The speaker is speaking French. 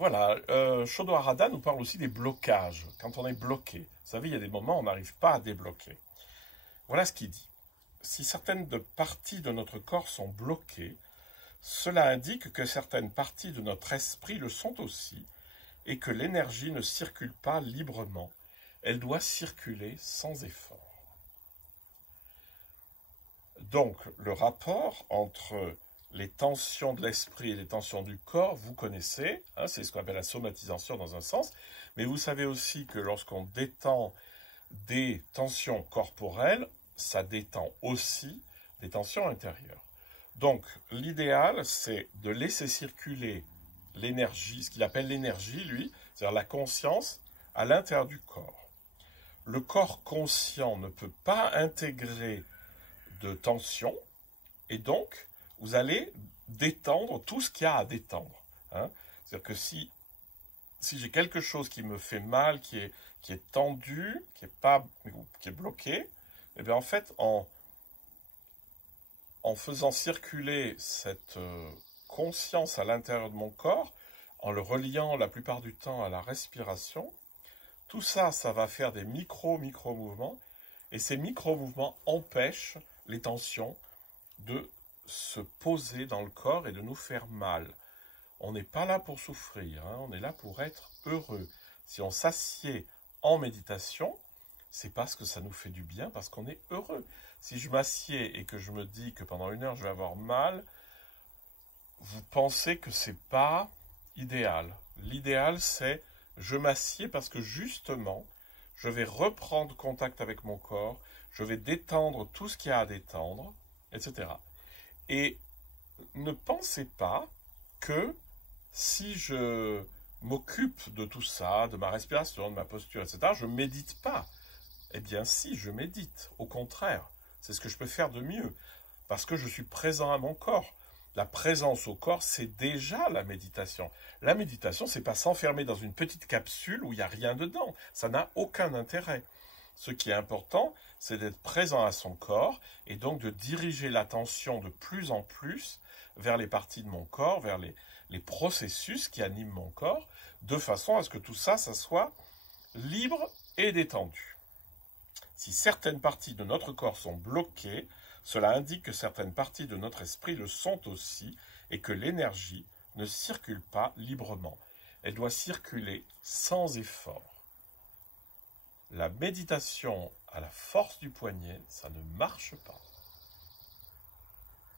Voilà, Shodo Harada nous parle aussi des blocages, quand on est bloqué. Vous savez, il y a des moments où on n'arrive pas à débloquer. Voilà ce qu'il dit. Si certaines parties de notre corps sont bloquées, cela indique que certaines parties de notre esprit le sont aussi, et que l'énergie ne circule pas librement. Elle doit circuler sans effort. Donc, le rapport entre les tensions de l'esprit et les tensions du corps, vous connaissez, hein, c'est ce qu'on appelle la somatisation dans un sens, mais vous savez aussi que lorsqu'on détend des tensions corporelles, ça détend aussi des tensions intérieures. Donc, l'idéal, c'est de laisser circuler l'énergie, ce qu'il appelle l'énergie, lui, c'est-à-dire la conscience, à l'intérieur du corps. Le corps conscient ne peut pas intégrer de tension, et donc, vous allez détendre tout ce qu'il y a à détendre. Hein. C'est-à-dire que si j'ai quelque chose qui me fait mal, qui est tendu, qui est bloqué, eh bien en fait, en faisant circuler cette conscience à l'intérieur de mon corps, en le reliant la plupart du temps à la respiration, tout ça, ça va faire des micro-mouvements, et ces micro-mouvements empêchent les tensions de se poser dans le corps et de nous faire mal. On n'est pas là pour souffrir, hein, on est là pour être heureux. Si on s'assied en méditation, c'est parce que ça nous fait du bien, parce qu'on est heureux. Si je m'assieds et que je me dis que pendant 1 heure je vais avoir mal, vous pensez que c'est pas idéal. L'idéal, c'est je m'assieds parce que justement, je vais reprendre contact avec mon corps, je vais détendre tout ce qu'il y a à détendre, etc. Et ne pensez pas que si je m'occupe de tout ça, de ma respiration, de ma posture, etc., je ne médite pas. Eh bien si, je médite. Au contraire, c'est ce que je peux faire de mieux, parce que je suis présent à mon corps. La présence au corps, c'est déjà la méditation. La méditation, c'est pas s'enfermer dans une petite capsule où il n'y a rien dedans. Ça n'a aucun intérêt. Ce qui est important, c'est d'être présent à son corps et donc de diriger l'attention de plus en plus vers les parties de mon corps, vers les processus qui animent mon corps, de façon à ce que tout ça, ça soit libre et détendu. Si certaines parties de notre corps sont bloquées, cela indique que certaines parties de notre esprit le sont aussi et que l'énergie ne circule pas librement. Elle doit circuler sans effort. La méditation à la force du poignet, ça ne marche pas.